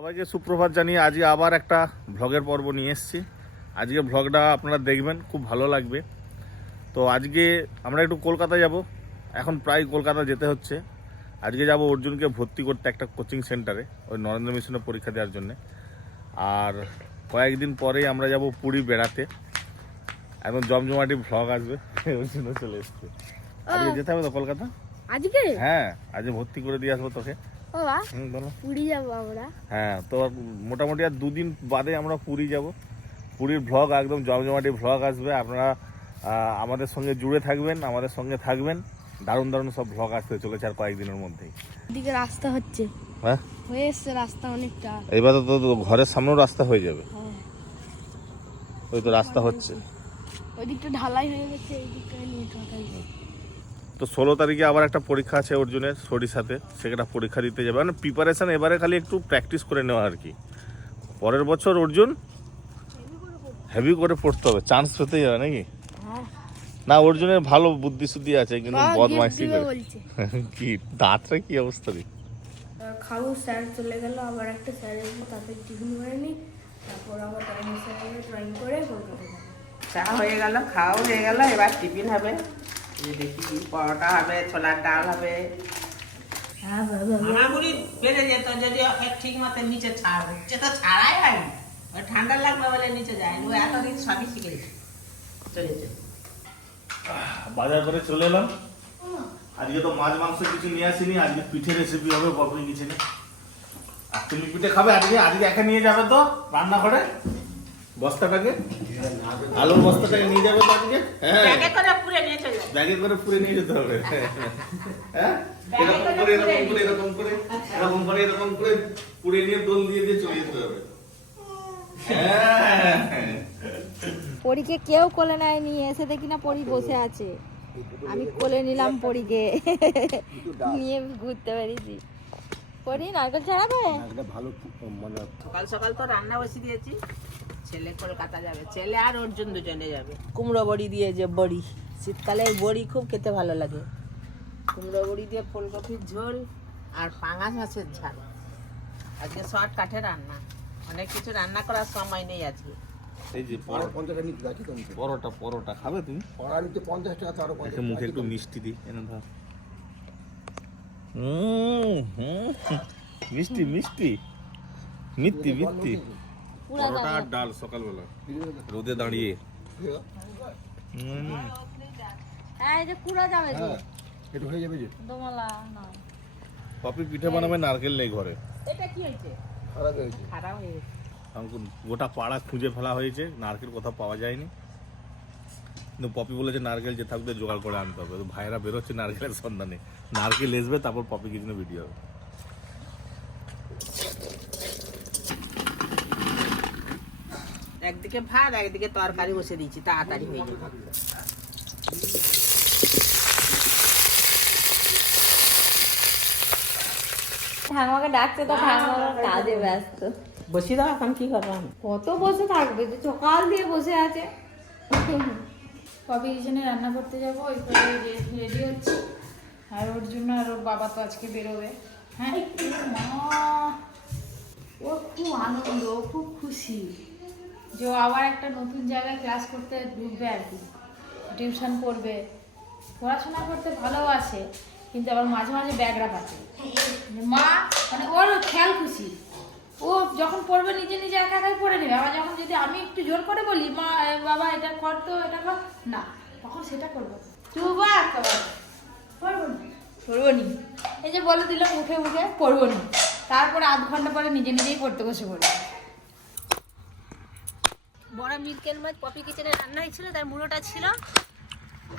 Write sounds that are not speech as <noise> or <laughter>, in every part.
সবাইকে সুপ্রভাত জানিয়ে আজকে আবার একটা ভ্লগের পর্ব নিয়ে এসেছি। আজকে ভ্লগটা আপনারা দেখবেন খুব ভালো লাগবে। তো আজকে আমরা একটু কলকাতা যাব। এখন প্রায় কলকাতা যেতে হচ্ছে। আজকে যাব অর্জুনকে ভর্তি করতে একটা কোচিং সেন্টারে ওই নরেন্দ্র মিশনে পরীক্ষা দেওয়ার জন্য। আর কয়েকদিন পরেই আমরা যাব পুরী বেড়াতে। একদম জমজমাটি ভ্লগ আসবে অর্জুনও চলে এসছে। আজকে যেতে হবে তো কলকাতা? আজকে? হ্যাঁ আজকে ভর্তি করে দিয়ে আসব তোকে। ও বলো। পুরী যাব আমরা। হ্যাঁ তো মোটামুটি আর দুদিন বাদে আমরা পুরী যাব। পুরীর ভ্লগ একদম জমজমাটি ভ্লগ আসবে। আপনারা আমাদের সঙ্গে জুড়ে থাকবেন আমাদের সঙ্গে থাকবেন। দারুণ দারুণ সব ভ্লগ আসতে চলেছে আর কয়েকদিনের মধ্যেই। এদিকে রাস্তা হচ্ছে। হ্যাঁ? হয়ে এসছে রাস্তা অনেকটা। এইবার তো ঘরের সামনেও রাস্তা হয়ে যাবে। হ্যাঁ। ওই তো রাস্তা হচ্ছে। ওই দিকটা ঢালাই হয়ে গেছে এই দিকটা নিয়ে তো ষোলো তারিখে আবার একটা পরীক্ষা আছে অর্জুনের সরিষাতে সেটা পরীক্ষা দিতে যাবে। মানে প্রিপারেশান এবারে খালি একটু প্র্যাকটিস করে নেওয়া আর কি। পরের বছর অর্জুন হেভি করে পড়তে হবে। চান্স পেতে যাবে নাকি? হ্যাঁ। না অর্জুনের ভালো বুদ্ধি শুদ্ধি আছে কিন্তু বাবা বদমাইশি করে। বলছে। <laughs> কি দাঁতটা কি অবস্থা রে? খাব স্যার চলে গেল আবার একটা স্যার এসে তাদের টিফিন করে নি। তারপর আবার টাইম স্যার ড্রয়িং করে কলকাতা চা হয়ে গেল খাওয়া হয়ে গেল এবার টিফিন হবে। এই দেখি পরোটা হবে ছোলার ডাল হবে হ্যাঁ বাবা বেড়ে যেত যদি ঠিক মতো নিচে ছাড় হচ্ছে তো ছাড়াই হয় ওই ঠান্ডা লাগবে বলে নিচে যায় ও এতদিন সবই শিখে গেছে চলে চলে বাজার করে চলে এলাম আজকে তো মাছ মাংস কিছু নিয়ে আসিনি আজকে পিঠে রেসিপি হবে পপরি কিচেনে আর তুমি পিঠে খাবে? আজকে আজকে একা নিয়ে যাবে তো রান্না করে বস্তাটাকে? আলুর বস্তাটাকে নিয়ে যাবে তো আজকে? হ্যাঁ। ব্যাগে করে পুরে নিয়ে চলে যাবে। ব্যাগে করে পুরে নিয়ে যেতে হবে। হ্যাঁ? এরকম করে এরকম করে এরকম করে এরকম করে এরকম করে পুড়ে নিয়ে দোল দিয়ে দিয়ে চলে যেতে হবে। হ্যাঁ। পরীকে কেউ কোলে নেয়নি এসে দেখি না পরি বসে আছে। আমি কোলে নিলাম পরীকে। নিয়ে ঘুরতে পেরেছি পরি নারকেল ছাড়াবে সকাল সকাল তো রান্না বসিয়ে দিয়েছি। ছেলে কলকাতা যাবে। ছেলে আর অর্জুন দুজনে যাবে। কুমড়ো বড়ি দিয়ে যে বড়ি। শীতকালে বড়ি খুব খেতে ভালো লাগে। কুমড়ো বড়ি দিয়ে ফুলকপির ঝোল আর পাঙাশ মাছের ঝাল। আজকে শর্ট কাঠে রান্না। অনেক কিছু রান্না করার সময় নেই আজকে। এই যে টাকা নিতে গাছি কমছে পরোটা পরোটা খাবে তুমি? নিতে পঞ্চাশ টাকা পঞ্চাশ মুখে একটু মিষ্টি দিই এনে ধর। উম, হুম, মিষ্টি মিষ্টি। মিত্তি মিত্তি পরোটা আর ডাল সকালবেলা। রোদে দাঁড়িয়ে। হ্যাঁ এই যে কুড়া যাবে যে হ্যাঁ এটা হয়ে যাবে যে। দোমালা না। পপি পিঠে বানাবে নারকেল নেই ঘরে। গোটা পাড়া খুঁজে ফেলা হয়েছে নারকেল কোথাও পাওয়া যায়নি। কিন্তু পপি বলেছে নারকেল যে থাকবে জোগাড় করে আনতে হবে। তো ভাইরা বেরোচ্ছে নারকেলের সন্ধানে। নারকেল আসবে তারপর পপি কিছু ভিডিও হবে। একদিকে ভাত একদিকে তরকারি বসে দিয়েছি তাড়াতাড়ি হয়ে যাবে। ঠাকুমাকে ডাকছে তো ঠাকুমা কাজে ব্যস্ত। বসিয়ে দাও এখন কি করব আমি? কত বসে থাকবে যে সকাল দিয়ে বসে আছে। কবে কিচেনে রান্না করতে যাব ওই করে রেডি হচ্ছি। আর ওর জন্য আর ওর বাবা তো আজকে বেরোবে। হ্যাঁ? মা ও খুব আনন্দ খুব খুশি। যে আবার একটা নতুন জায়গায় ক্লাস করতে ঢুকবে আর কি। টিউশন করবে। পড়াশোনা করতে ভালোবাসে কিন্তু আবার মাঝে মাঝে ব্যাগরা পাচ্ছে মা মানে ওর খেয়াল খুশি। ও যখন পড়বে নিজে নিজে একা একাই পড়ে নেবে। আবার যখন যদি আমি একটু জোর করে বলি, মা বাবা, এটা কর তো, এটা কর, না, তখন সেটা করব চুবা পড়ব না। নি। এই যে বলে দিলাম, উঠে উঠে পড়ব নি। তারপরে আধ ঘণ্টা পরে নিজে নিজেই পড়তে বসে পড়বে। বড় মিল্কের মাছ পপি কিচেনে রান্না হয়েছিল তার মুড়োটা ছিল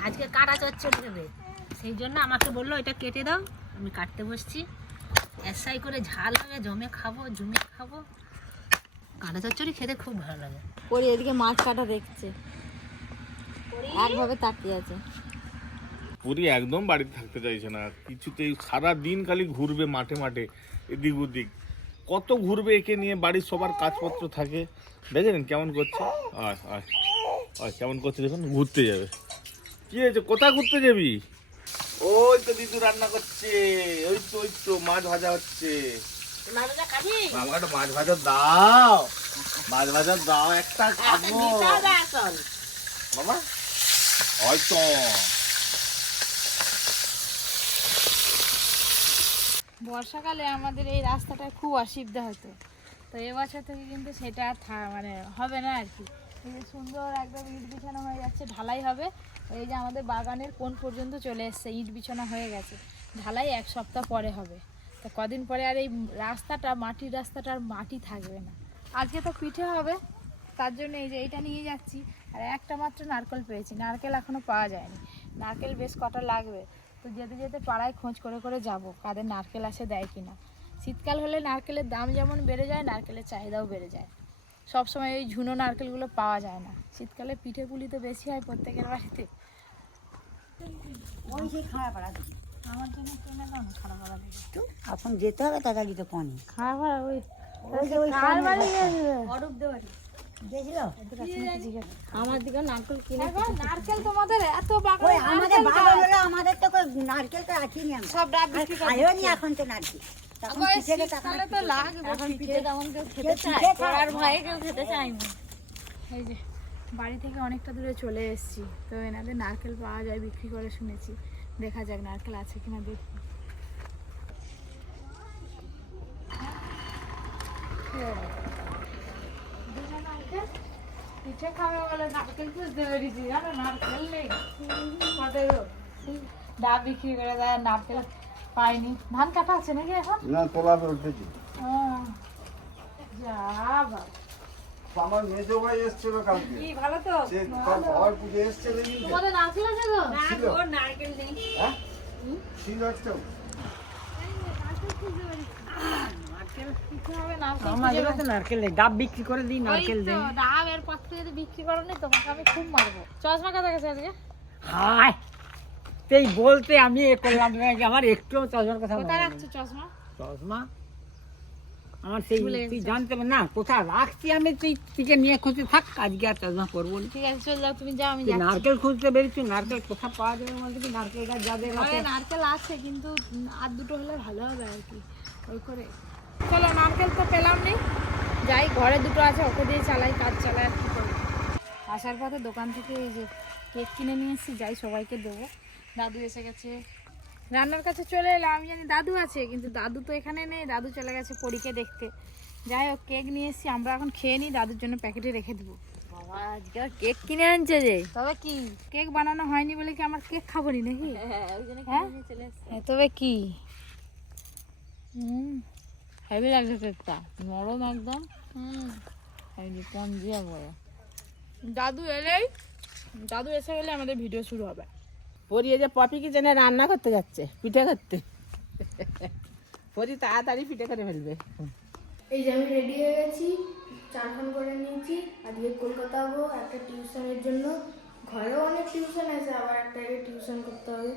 আজকে কাটা চচ্চড়ি দেবে। সেই জন্য আমাকে বলল এটা কেটে দাও আমি কাটতে বসছি। এসাই করে ঝাল হবে জমে খাব জমে খাব। কাঁটা চচ্চড়ি খেতে খুব ভালো লাগে। পরি এদিকে মাছ কাটা দেখছে। একভাবে তাকিয়ে আছে। পুরি একদম বাড়িতে থাকতে চাইছে না। কিছুতেই সারা দিন খালি ঘুরবে মাঠে মাঠে এদিক ওদিক। কত ঘুরবে একে নিয়ে? বাড়ির সবার কাজপত্র থাকে। দেখেন কেমন করছে? আয় আয় আয় কেমন করছে দেখুন ঘুরতে যাবে। কি হয়েছে? কোথায় ঘুরতে যাবি? ওই তো দিদু রান্না করছে। ওই তো ওই তো মাছ ভাজা হচ্ছে। মাছ ভাজা আমাকে মাছ ভাজা দাও। মাছ ভাজা দাও একটা খাব। বাবা হয়তো। বর্ষাকালে আমাদের এই রাস্তাটায় খুব অসুবিধা হতো। তো এবছর থেকে কিন্তু সেটা মানে হবে না আর কি। সুন্দর একদম ইট বিছানো হয়ে যাচ্ছে, ঢালাই হবে। এই যে আমাদের বাগানের কোন পর্যন্ত চলে এসছে, ইট বিছানা হয়ে গেছে। ঢালাই এক সপ্তাহ পরে হবে। তো কদিন পরে আর এই রাস্তাটা, মাটির রাস্তাটা আর মাটি থাকবে না। আজকে তো পিঠে হবে, তার জন্য এই যে এইটা নিয়ে যাচ্ছি। আর একটা মাত্র নারকেল পেয়েছি, নারকেল এখনও পাওয়া যায়নি। নারকেল বেশ কটা লাগবে। তো যেতে যেতে পাড়ায় খোঁজ করে করে যাব কাদের নারকেল আসে দেয় কিনা। শীতকাল হলে নারকেলের দাম যেমন বেড়ে যায় নারকেলের চাহিদাও বেড়ে যায়। সব সময় ওই ঝুনো নারকেলগুলো পাওয়া যায় না। শীতকালে পিঠে পুলি তো বেশি হয় প্রত্যেকের বাড়িতে। ওই খাওয়া থেকে আমার জন্য না খারাপ ভাড়া তো এখন যেতে হবে তাড়াতাড়ি তো কনে খারাপ ভাড়া ওই ওই যে ওই কার সামনে বাড়ি অরূপ দেওয়ারি। আমার দিকে নারকেল কিনে নারকেল তোমাদের এত বাগান আমাদের বাগান হলো আমাদের তো কই? নারকেল তো রাখিনি আমরা সব ডাব বিক্রি করে খাইও নি এখন তো নারকেল। তখন পিঠে তো লাগবে এখন পিঠে। পিঠে কেউ খেতে চায় পিঠে খায়। কেউ খেতে চায়নি এই যে বাড়ি থেকে অনেকটা দূরে চলে এসেছি। তো এনাদের নারকেল পাওয়া যায় বিক্রি করে শুনেছি। দেখা যাক নারকেল আছে কিনা দেখি। নারকেল, পিঠে খাবে বলে নারকেল খুঁজতে পেরেছি জানো নারকেল নেই আমাদেরও ডাব বিক্রি করে দেয় নারকেল পাইনি ধান কাটা আছে নাকি এখন না তোলা উঠেছি। যা বাবা। আমার মেজো ভাই এসেছিল কালকে। কি ভালো তো? সে তার বাবার পুজো এসছে তোমাদের নারকেল আছে তো? ছিল। নারকেল নেই। হ্যাঁ? ছিল একটা কিছু হবে নারকেল আমাদের তো নারকেল নেই ডাব বিক্রি করে দিই ওই তো ডাব এর পর থেকে যদি বিক্রি করো নি তোমাকে আমি খুব মারবো। চশমা কাটা গেছে আজকে? হায়! সেই বলতে আমি এ করলাম আমার একটু চশমার কথা কোথায় রাখছো চশমা? চশমা? আমার সেই তুই জানতে পার না কোথায় রাখছি আমি তুই থেকে নিয়ে খুঁজে থাক আজকে আর চশমা করব না। ঠিক আছে চলে যাও তুমি যাও আমি নারকেল খুঁজতে বেরিয়েছি নারকেল কোথা পাওয়া যাবে বলতে কি? নারকেল গাছ আছে। নারকেল আছে কিন্তু আর দুটো হলে ভালো হবে আর কি। ওই করে। নারকেল তো পেলাম নি। যাই ঘরে দুটো আছে ওকে দিয়ে চালাই কাজ চালাই আর কি করব। আসার পথে দোকান থেকে এই যে কেক কিনে নিয়ে এসেছি যাই সবাইকে দেবো। দাদু এসে গেছে। রান্নার কাছে চলে এলাম আমি জানি দাদু আছে কিন্তু দাদু তো এখানে নেই দাদু চলে গেছে পরীকে দেখতে। যাই হোক কেক নিয়ে এসেছি আমরা এখন খেয়ে নিই দাদুর জন্য প্যাকেটে রেখে দেবো। বাবা আজকে আবার কেক কিনে আনছে যে। তবে কি কেক বানানো হয়নি বলে কি আমার কেক খাব নি নাকি? হ্যাঁ হ্যাঁ? তবে কি? হুম। হেভি লাগছে কেকটা নরম একদম। হুম। পঞ্জিয়া বড় দাদু এলেই দাদু এসে গেলে আমাদের ভিডিও শুরু হবে। পরিয়ে যে পপি কিচেনে রান্না করতে যাচ্ছে পিঠে করতে। পরি তাড়াতাড়ি পিঠে করে ফেলবে। এই যে আমি রেডি হয়ে গেছি চারখান করে নিয়েছি আজকে কলকাতা যাব একটা টিউশনের জন্য। ঘরেও অনেক টিউশন আছে আবার একটা টিউশন করতে হবে।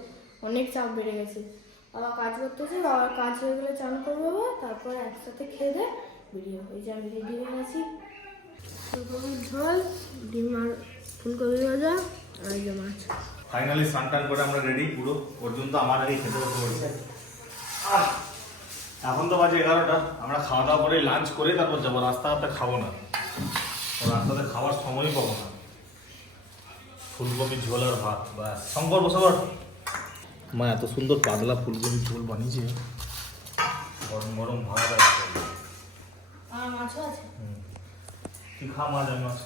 অনেক চাপ বেড়ে গেছে। বাবা কাজ করতেছে বাবার কাজ হয়ে গেলে চান করব বাবা, তারপর একসাথে খেয়ে দে বেরিয়ে এই যে আমি রেডি হয়ে ফুলকপির ঝোল ডিম আর ফুলকপি ভাজা আর যে মাছ। ফাইনালি স্নান টান করে আমরা রেডি পুরো। পর্যন্ত আমার আগে খেতে বসে পড়েছে! এখন তো বাজে এগারোটা। আমরা খাওয়া দাওয়া করে লাঞ্চ করে তারপর যাব। রাস্তাঘাটে খাব না। রাস্তাতে খাওয়ার সময়ই পাবো না। ফুলকপির ঝোল আর ভাত ব্যাস। শঙ্কর বসে পড়। মা এত সুন্দর পাতলা ফুলকপি ঝোল বানিয়েছে। গরম গরম ভাত। আছে। তুই খা মাছ আমি মাছ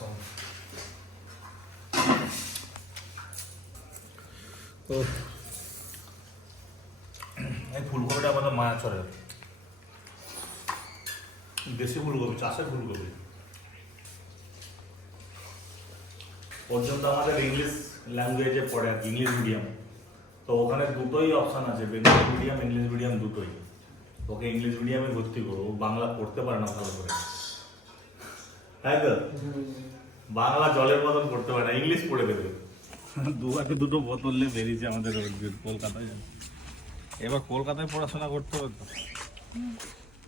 তো এই ফুলকপিটা আমাদের মায়া চলে দেশি ফুলকপি চাষের ফুলকপি। পর্যন্ত আমাদের ইংলিশ ল্যাঙ্গুয়েজে পড়ে আর ইংলিশ মিডিয়াম তো ওখানে দুটোই অপশান আছে বেঙ্গলি মিডিয়াম ইংলিশ মিডিয়াম দুটোই। ওকে ইংলিশ মিডিয়ামে ভর্তি করো ও বাংলা পড়তে পারে না ভালো করে। তাই তো? বাংলা জলের মতন পড়তে পারে না ইংলিশ পড়ে দেবে দু হাতে দুটো বোতলে বেরিয়েছে আমাদের কলকাতায় এবার কলকাতায় পড়াশোনা করতে হবে তো।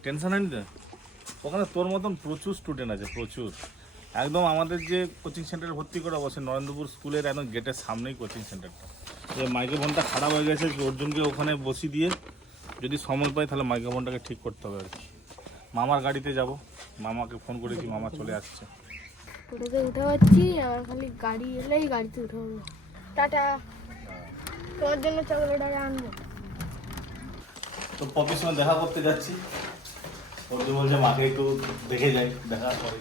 টেনশন হয়নি তো? ওখানে তোর মতন প্রচুর স্টুডেন্ট আছে প্রচুর। একদম আমাদের যে কোচিং সেন্টারে ভর্তি করা অবশ্যই নরেন্দ্রপুর স্কুলের একদম গেটের সামনেই কোচিং সেন্টারটা যে মাইক্রোফোনটা খারাপ হয়ে গেছে অর্জুনকে ওখানে বসিয়ে দিয়ে যদি সময় পাই তাহলে মাইক্রোফোনটাকে ঠিক করতে হবে আর কি। মামার গাড়িতে যাব মামাকে ফোন করেছি মামা চলে আসছে। টোটোতে উঠে পাচ্ছি আর খালি গাড়ি এলেই গাড়িতে উঠে পড়ব। টাটা। তোমার জন্য চকলেট আরে আনব। তো পপির সঙ্গে দেখা করতে যাচ্ছি। অর্জুন বলছে মাকে একটু দেখে যাই দেখা করে।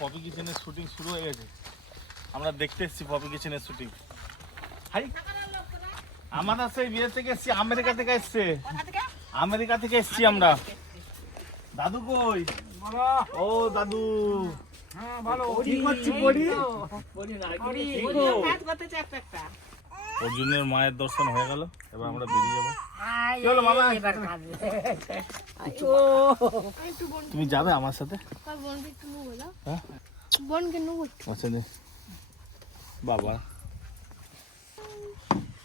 পপি কিচেনের শুটিং শুরু হয়ে গেছে। আমরা দেখতে এসেছি পপি কিচেনের শুটিং। হাই। আমরা সেই বিয়ে থেকে এসেছি আমেরিকা থেকে এসছে। আমেরিকা থেকে এসেছি আমরা। দাদু কই? ও দাদু। কি করছি পড়ি। কাজ করতেছে একটা একটা। অর্জুনের মায়ের দর্শন হয়ে গেল। এবার আমরা বেরিয়ে যাব। হলো মামা। তুমি যাবে আমার সাথে? হ্যাঁ? আচ্ছা বাবা।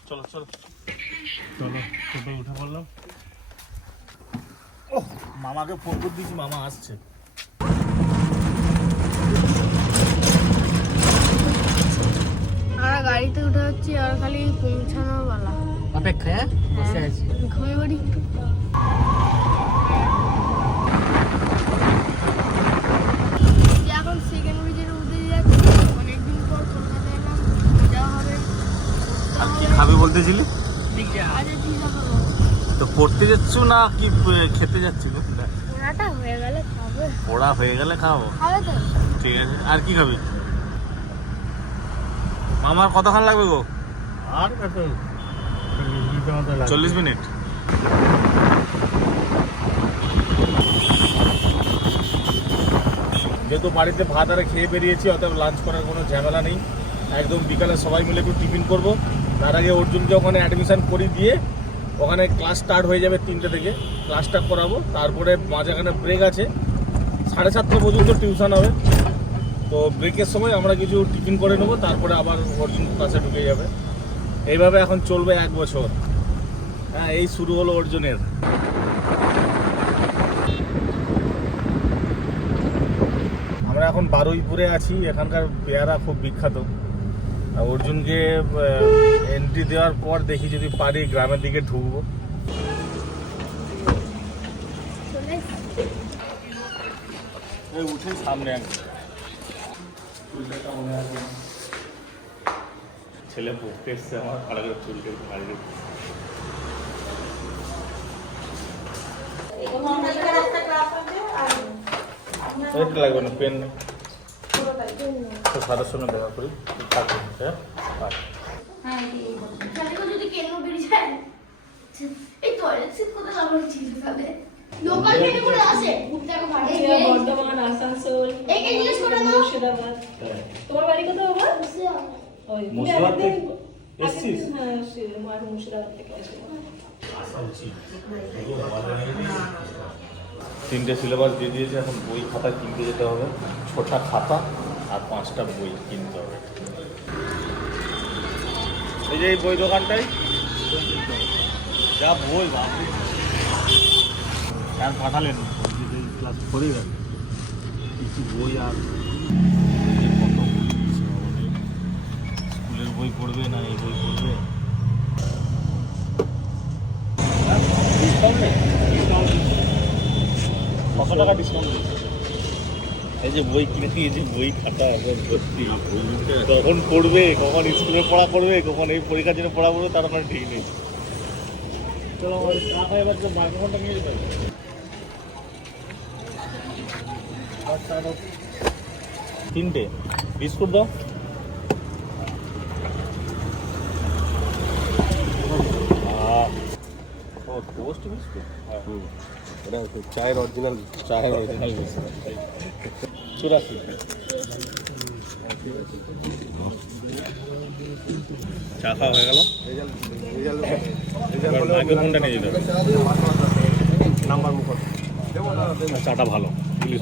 চলো চলো। চলো টোটো উঠে পড়লাম। ও মামাকে ফোন করে দিয়েছি মামা আসছে। আমরা গাড়িতে উঠে যাচ্ছি আর খালি পৌঁছানোর বেলা অপেক্ষায় বসে আছি। ঘুমিয়ে পড়ি এখন সেকেন্ড ব্রিজের উঠে যাচ্ছি অনেকদিন পর কলকাতা এলাম যাওয়া হবে। আর কি খাবে বলতেছিলি? আজ পিজা খাব তো পড়তে যাচ্ছ না কি খেতে যাচ্ছি? ওনাটা হয়ে গেলে খাবে। পড়া হয়ে গেলে খাব। খাবে তো? ঠিক আছে। আর কি খাবি? মামার কতক্ষণ লাগবে গো? আর কত চল্লিশ মিনিট। যেহেতু বাড়িতে ভাত আর খেয়ে বেরিয়েছি অতএব লাঞ্চ করার কোনো ঝামেলা নেই। একদম বিকালে সবাই মিলে একটু টিফিন করব। তার আগে অর্জুনকে ওখানে অ্যাডমিশন করিয়ে দিয়ে ওখানে ক্লাস স্টার্ট হয়ে যাবে তিনটে থেকে। ক্লাসটা করাবো। তারপরে মাঝখানে ব্রেক আছে। সাড়ে সাতটা পর্যন্ত টিউশন হবে। তো ব্রেকের সময় আমরা কিছু টিফিন করে নেব, তারপরে আবার অর্জুন ক্লাসে ঢুকে যাবে। এইভাবে এখন চলবে এক বছর। হ্যাঁ এই শুরু হলো অর্জুনের। আমরা এখন বারুইপুরে আছি, এখানকার পেয়ারা খুব বিখ্যাত। অর্জুনকে এন্ট্রি দেওয়ার পর দেখি যদি পারি গ্রামের দিকে ঢুকবো। উঠে সামনে একদম। ছেলে পড়তে এসছে আমার ভালো করে চুলকে বাড়ি এটা লাগবে না পেন দেখা করি হ্যাঁ? বাই। তাহলে যদি কেন বেরিয়ে যায়? এই টয়লেট সিট কোথায় আমার ছিল তাহলে? লোকাল ট্রেনে করে আসে দেখো ভাড়া বর্ধমান আসানসোল একে জিজ্ঞেস মুর্শিদাবাদ। হ্যাঁ। তোমার বাড়ি কোথাও এসছিস হ্যাঁ মুর্শিদাবাদ থেকে তিনটে সিলেবাস দিয়ে দিয়েছে এখন বই খাতা কিনতে যেতে হবে ছটা খাতা আর পাঁচটা বই কিনতে হবে এই যে এই বই দোকানটাই যা বই আর পাঠালেন ক্লাস করে গেল কিছু বই আর এই যে কত বই দিচ্ছে বাবা রে। স্কুলের বই পড়বে না এই বই পড়বে? ডিসকাউন্ট নেই ডিসকাউন্ট কত টাকা ডিসকাউন্ট এই যে বই কিনে নিয়েছে বই খাতা ভর্তি কখন পড়বে কখন স্কুলে পড়া করবে কখন এই পরীক্ষার জন্য পড়া করবে তার কোনো ঠিক নেই। চলো এবার তো মাইক্রোফোনটা নিয়ে যেতে তিনটে। বিস্কুট দাও। হ্যাঁ ওটা চায়ের অরিজিনাল চায়ের অরিজিনাল চুরাশি চা খাওয়া হয়ে গেল। নাম্বার মুখর চাটা ভালো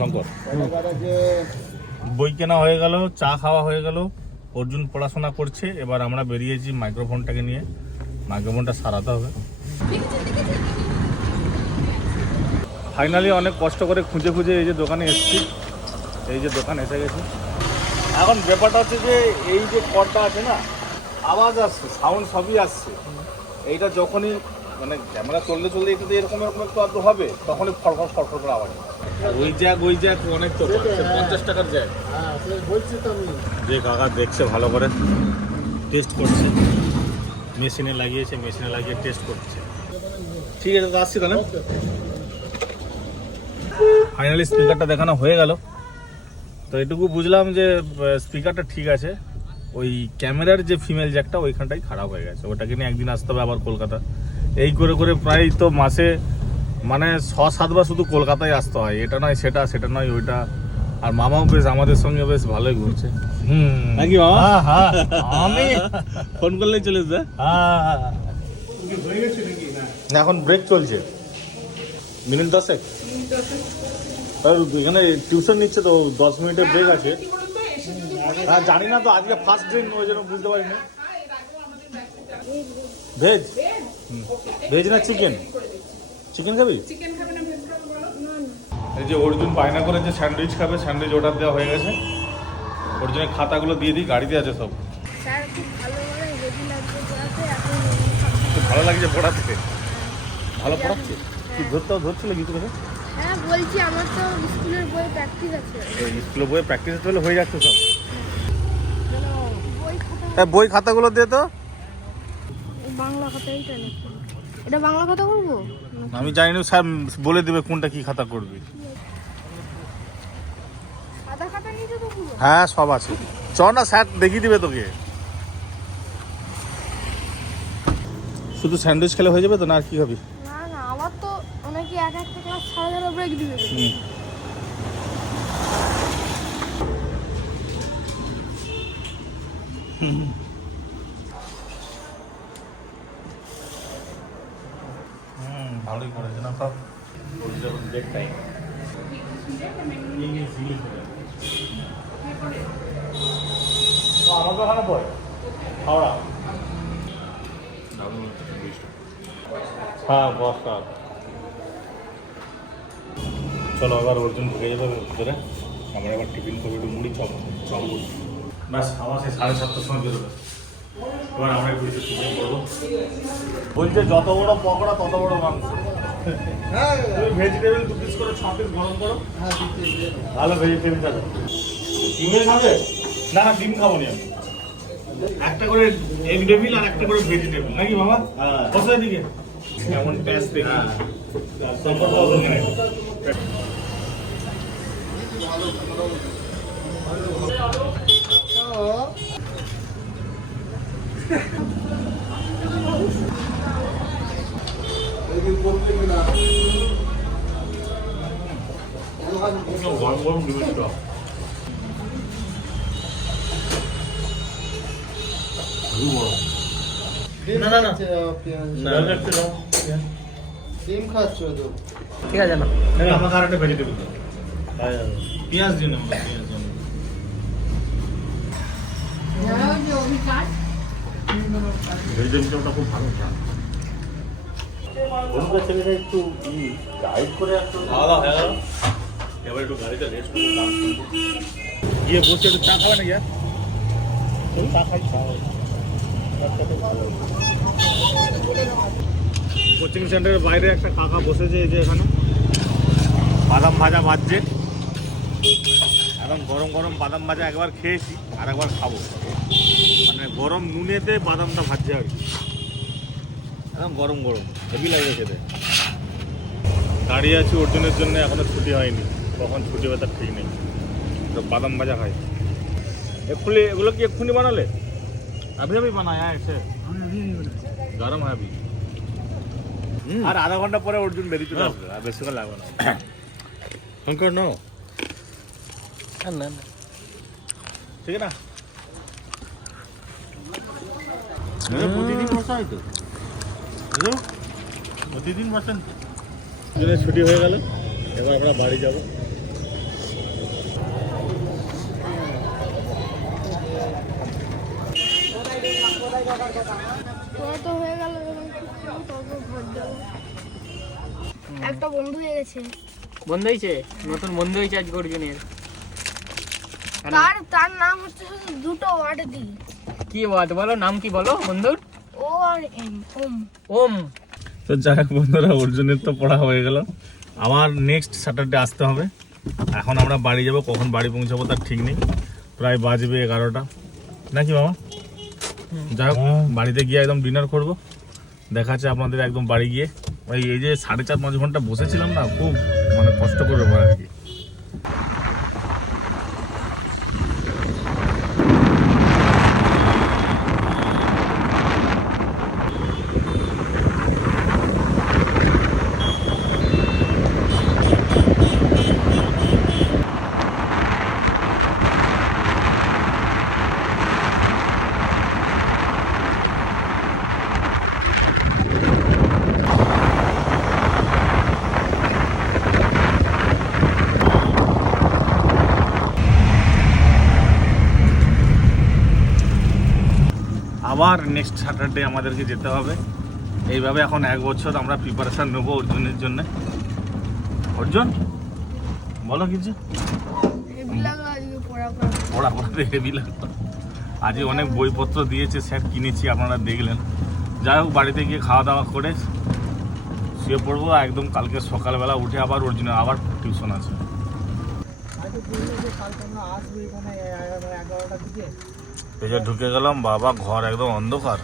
শঙ্কর বই কেনা হয়ে গেল চা খাওয়া হয়ে গেল। অর্জুন পড়াশোনা করছে। এবার আমরা বেরিয়েছি মাইক্রোফোনটাকে নিয়ে। মাইক্রোফোনটা সারাতে হবে। ফাইনালি অনেক কষ্ট করে খুঁজে খুঁজে এই যে দোকানে এসেছি। এই যে দোকান এসে গেছে। এখন ব্যাপারটা হচ্ছে যে এই যে কর্ডটা আছে না আওয়াজ আসছে সাউন্ড সবই আসছে। এইটা যখনই মানে ক্যামেরা চললে চললে এটাতে এরকম এরকম একটু আদ্র হবে তখনই ফড়ফড় ফড়ফড় করে আওয়াজ আর ওই জ্যাক ওই জ্যাক অনেক তো পঞ্চাশ টাকার জ্যাক। হ্যাঁ বলছি তো আমি। যে কাকা দেখছে ভালো করে টেস্ট করছে। মেশিনে লাগিয়েছে, মেশিনে লাগিয়ে টেস্ট করছে। ঠিক আছে আসছি তাহলে। ফাইনালি স্পিকারটা দেখানো হয়ে গেল। তো এটুকু বুঝলাম যে স্পিকারটা ঠিক আছে। ওই ক্যামেরার যে ফিমেল জ্যাকটা ওইখানটাই খারাপ হয়ে গেছে। ওটাকে নিয়ে একদিন আসতে হবে আবার কলকাতা। এই করে করে প্রায় তো মাসে মানে ছ সাতবার শুধু কলকাতায় আসতে হয়। এটা নয় সেটা সেটা নয় ওইটা। আর মামাও বেশ আমাদের সঙ্গে বেশ ভালোই ঘুরছে। হুম। নাকি মামা হ্যাঁ আমি ফোন করলেই চলে যা না এখন ব্রেক চলছে। মিনিট দশেক? আর এখানে টিউশন নিচ্ছে তো দশ মিনিটের ব্রেক আছে। হ্যাঁ জানি না তো আজকে ফার্স্ট দিন ওই জন্য বুঝতে পারিনি। ভেজ ভেজ না চিকেন চিকেন খাবি? এই যে অর্জুন বায়না করে যে স্যান্ডউইচ খাবে স্যান্ডউইচ অর্ডার দেওয়া হয়ে গেছে। অর্জুনের খাতাগুলো দিয়ে দিই গাড়িতে আছে সব। ভালো লাগছে পড়াতে। ভালো পড়াচ্ছে? কি ধরতে ধরছিল কি করে? হ্যাঁ বলছি আমার তো স্কুলের বই প্র্যাকটিস আছে। হলে হয়ে যাচ্ছে সব। হ্যাঁ বই খাতাগুলো দে তো। বাংলা এটা বাংলা খাতা করব? আমি জানি না স্যার বলে দেবে কোনটা কি খাতা করবি সাদা খাতা নিয়েছো তো পুরো হ্যাঁ সব আছে। চ না স্যার দেখিয়ে দিবে তোকে। শুধু স্যান্ডউইচ খেলে হয়ে যাবে তো না আর কি হবে না না আমার তো অনেকে এক একটা ক্লাস সাড়ে ব্রেক দিবে। ভালোই করেছে না সব ব্রেক টাইম আমাকে ওখানে পড়ে হাওড়া হ্যাঁ বস্তা চলো এবার অর্জুন ঢুকে যাবে ভিতরে। আমরা এবার টিফিন করব একটু মুড়ি চপ চপ ব্যাস আমার সেই সাড়ে সাতটার সময় বেরোবে। এবার আমরা একটু টিফিন করব। বলছে যত বড় পকোড়া তত বড় মাংস। তুমি ভেজিটেবল দু পিস করে ছ পিস গরম করো। ভালো ভেজিটেবল ডিমের খাবে? না না ডিম খাব নি আমি। একটা করে এগ আর একটা করে ভেজিটেবল নাকি বাবা? বসে এদিকে। কেমন টেস্ট দেখি সম্পর্ক গরম গরম ডিমের চপ না না না না একটু দাও ডিম খাচ্ছ তো। ঠিক আছে না না আমাকে আর একটা ভেজিটেবল দাও পেঁয়াজ দিন আমাকে পেঁয়াজ দিন ভেজিটেবল খুব ভালো বন্ধুরা ছেলেটা একটু গাইড করে খাওয়া দাওয়া হয়ে গেল। এবার একটু গাড়িতে রেস্ট করব গিয়ে বসে একটু চা খাবে নাকি আর? চা খাই চা কোচিং সেন্টারের বাইরে একটা কাকা বসেছে এই যে এখানে বাদাম ভাজা ভাজছে এখন গরম গরম বাদাম ভাজা একবার খেয়েছি আর একবার খাবো মানে গরম নুনেতে বাদামটা ভাজছে আর কি একদম গরম গরম হেভি লাগবে খেতে দাঁড়িয়ে আছি অর্জুনের জন্য এখনো ছুটি হয়নি কখন ছুটি হবে তার ঠিক নেই তো বাদাম ভাজা খাই এক্ষুনি এগুলো কি এক্ষুনি বানালে अभी अभी बनाया है ऐसे গরম है अभी আর আধা ঘণ্টা পরে অর্জুন বেরিয়ে চলে আসবে আর বেশিক্ষণ লাগবে না। <coughs> শঙ্কর নো না ঠিক আছে না প্রতিদিন বসা হয় তো প্রতিদিন বসেন। ছুটি হয়ে গেল এবার আমরা বাড়ি যাব। তো হয়ে গেল। একটা বন্ধু হয়ে গেছে। বন্ধ হয়েছে? নতুন বন্ধ হয়েছে আজকে অর্জুনের। তার তার নাম হচ্ছে শুধু দুটো ওয়ার্ড দি কি ওয়ার্ড বলো নাম কি বলো বন্ধুর? ও ও আর এম ওম। ওম। তো যাই হোক বন্ধুরা অর্জুনের তো পড়া হয়ে গেল। আবার নেক্সট স্যাটারডে আসতে হবে। এখন আমরা বাড়ি যাব কখন বাড়ি পৌঁছাবো তার ঠিক নেই। প্রায় বাজবে এগারোটা। নাকি বাবা? যাই হোক বাড়িতে গিয়ে একদম ডিনার করব। দেখা যাচ্ছে আপনাদের একদম বাড়ি গিয়ে। এই যে সাড়ে চার পাঁচ ঘণ্টা বসেছিলাম না, খুব মানে কষ্ট করে ব্যাপার আর কি আবার নেক্সট স্যাটারডে আমাদেরকে যেতে হবে। এইভাবে এখন এক বছর আমরা প্রিপারেশন নেব অর্জুনের জন্য। অর্জুন, বলো কিছু। পড়া আজকে অনেক বইপত্র দিয়েছে, স্যার কিনেছি, আপনারা দেখলেন। যাই হোক, বাড়িতে গিয়ে খাওয়া দাওয়া করে শুয়ে পড়ব, একদম কালকে সকালবেলা উঠে আবার অর্জুনের, আবার টিউশন আছে। এগারোটার দিকে? যে ঢুকে গেলাম, বাবা, ঘর একদম অন্ধকার।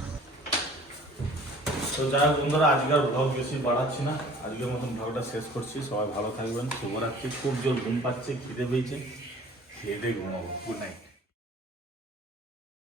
তো যাই হোক বন্ধুরা আজকের ব্লগ বেশি বাড়াচ্ছি না। আজকের মতন ব্লগটা শেষ করছি। সবাই ভালো থাকবেন, শুভরাত্রি। খুব জোর ঘুম পাচ্ছে, খিদে পেয়েছে। খেয়ে দিয়ে ঘুমাবো। Good night